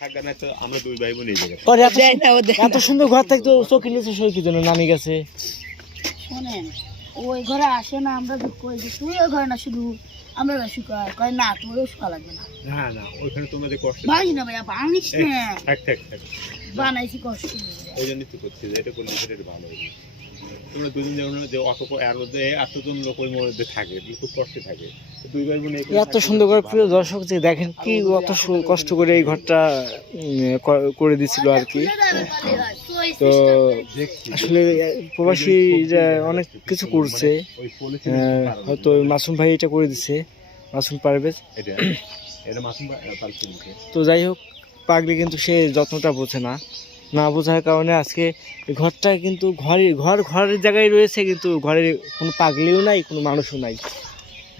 থাকবে না তো আমরা দুই ভাই বোন এই জায়গায় পরে এত দেয় না ও দেয় এত সুন্দর ঘর থাকতো চোখে নিচে সই কি জন্য নানি গেছে? শোনেন ওই ঘরে আসে না আমরা কই যে তুই ওই ঘরে না শুধু আমরা শুকায় কয় না তোরও শুকা লাগবে না। না না ওইখানে তোমাদের কষ্ট না ভাইয়া বানিস না। থাক থাক থাক। বানাইছি কষ্ট। ওই জন্যই তো করছি এটা করলে সেটা ভালো হবে। তোমরা দুজন যেমন যে অত এর মধ্যে এতজন লোক ওই মধ্যে থাকে খুব কষ্টে থাকে। দুই ভাই বোন এই এত সুন্দর করে প্রিয় দর্শক যে দেখেন কি অত কষ্ট করে এই ঘরটা করে দিছিল আর কি। তো আসলে প্রবাসীরা অনেক কিছু করছে হয়তো মাসুম ভাই এটা করে দিছে মাসুম পালছে তো যাই হোক পাগলি কিন্তু সে যত্নটা বোঝে না। না বোঝার কারণে আজকে ঘরটা কিন্তু ঘরে, ঘর, ঘরের জায়গায় রয়েছে কিন্তু ঘরে কোনো পাগলিও নাই, কোনো মানুষও নাই।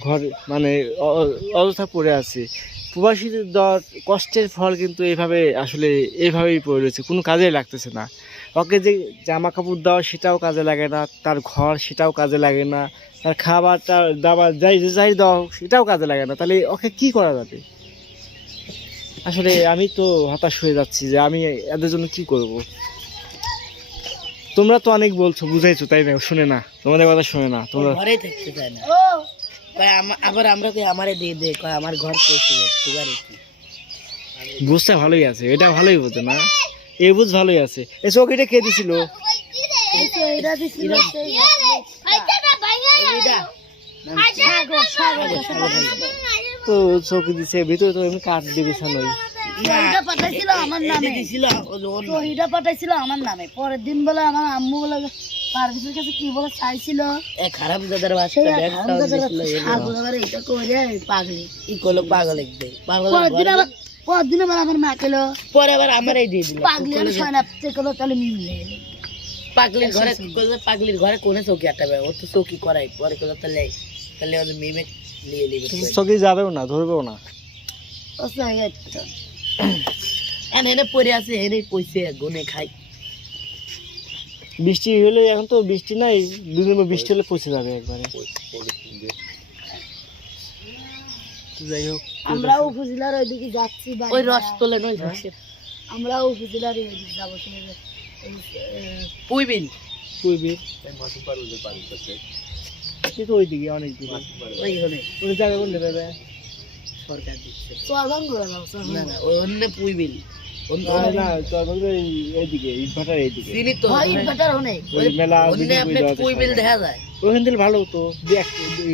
ঘর মানে অ- অযথা পড়ে আছে। প্রবাসীদের দর, কষ্টের ফল কিন্তু এইভাবে আসলে এইভাবেই পড়ে রয়েছে, কোনো কাজে লাগতেছে না। ওকে যে জামা কাপড় দেওয়া সেটাও কাজে লাগে না, তার ঘর সেটাও কাজে লাগে না, তার খাবারটা দাবার যাই যাই দেওয়া সেটাও কাজে লাগে না, তাহলে ওকে কি করা যাবে? আসলে আমি তো হতাশ হয়ে যাচ্ছি যে আমি এদের জন্য কি করব? তোমরা তো অনেক বলছো বুঝাইছো তাই না? শুনে না। তোমাদের কথা শুনে না। তোমরা ঘরেই থাকতে চায় না। আবার আমরা কই আমারে দিয়ে দে কয় আমার ঘর পৌঁছে যায় সুগার কি? বুঝতে ভালোই আছে এটা ভালোই বোঝে না। এই বুঝ ভালোই আছে। এই চৌকিটা কে দিছিল? এই তো এটা তো চৌকি দিছে ভিতরে তো এমনি কাঠ দিয়ে পাঠাইছিল আমার নামে। দিছিল ও যে ওর তো এটা পাঠাইছিল আমার নামে। পরের দিন বলে আমার আম্মু বলে পারভিসের কাছে কি বলে চাইছিল? এ খারাপ দাদার বাচ্চা ব্যাগ হারামজাদার দিছিল এ আবার এটা করে পাগলি। ই করল পাগল একদম পাগল পরের আবার পরের আবার আমার মা কেলো পরে আবার আমারই দিয়ে দিল। পাগলি তাহলে। পাগলির ঘরে কইলো পাগলির ঘরে কোনে চৌকি আটাবে ও তো চৌকি করাই। পরে কইলো তাহলে তাহলে ওদের মেমে নিয়ে যাবেও না ধরবেও না। এন এনে পড়ে আছে এনে কইছে গুনে খাই। বৃষ্টি হলে এখন তো বৃষ্টি নাই দুদিন বৃষ্টি হলে পচে যাবে একবারে। যাই হোক আমরা উপজেলার ওইদিকে যাচ্ছি ওই রস। তোলেন ওই রসের। আমরা উপজেলার ওইদিকে যাব কিন্তু ওইদিকে অনেক দিকে ওই জায়গা দেবে সরকার দিচ্ছে। করে না না ওই অন্য তো পুইবিল দিলে ভালো হতো।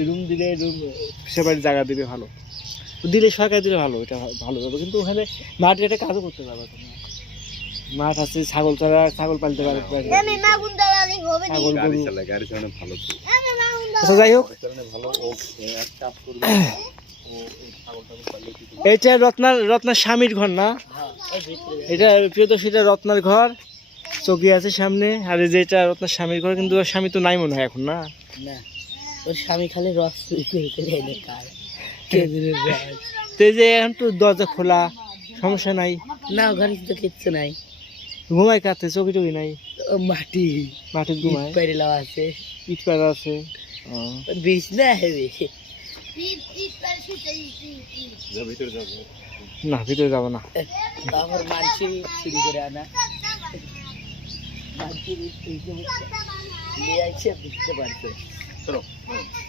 রুম দিলে রুম সেবারে জায়গা দিলে ভালো। দিলে সরকার দিলে ভালো এটা ভালো হবে। কিন্তু ওখানে মাঠ একটা কাজও করতে পারবে তুমি মাঠ আছে ছাগল ছাড়া ছাগল পালতে পারে ছাগল গরু ভালো তো। আচ্ছা যাই হোক? এটা রত্নার রত্নার স্বামীর ঘর না? হ্যাঁ এটা প্রিয় সেটা রত্নার ঘর। চকি আছে সামনে। আর এই যে এটা রত্নার স্বামীর ঘর কিন্তু স্বামী তো নাই মনে হয় এখন না? ওর স্বামী খালি রস তো যে এখন তো দরজা খোলা সমস্যা নাই। না ওখানে তো কিচ্ছু নাই। ঘুমাই কাতে চকি টকি নাই? মাটি। মাটির ঘুমায়। আছে। ইট পাড়া আছে। ও। বিষ না হেবি। যা ভিতরে যাব না ভিতরে যাব না। তারপর মানছি চুরি করে আনা। হ্যাঁ।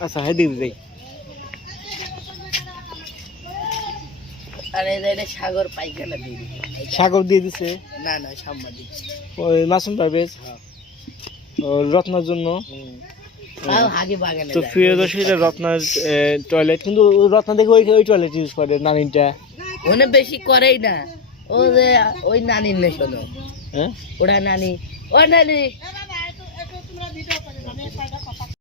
আচ্ছা যাই। আর এটা সাগর পাইখানা দিয়ে দিবি সাগর দিয়ে দিছে? না না সাংবাদিক ওই মাসুম পারভেজ হ্যাঁ। রত্নার জন্য? তো। প্রিয় দর্শক এটা রত্নার টয়লেট কিন্তু ও রত্না দেখে ওই ওই টয়লেট ইউজ করে নানিনটা। ওনে বেশি করেই না। ও যে ওই নানির নেই শোনো হ্যাঁ? ওরা নানি। ও নানি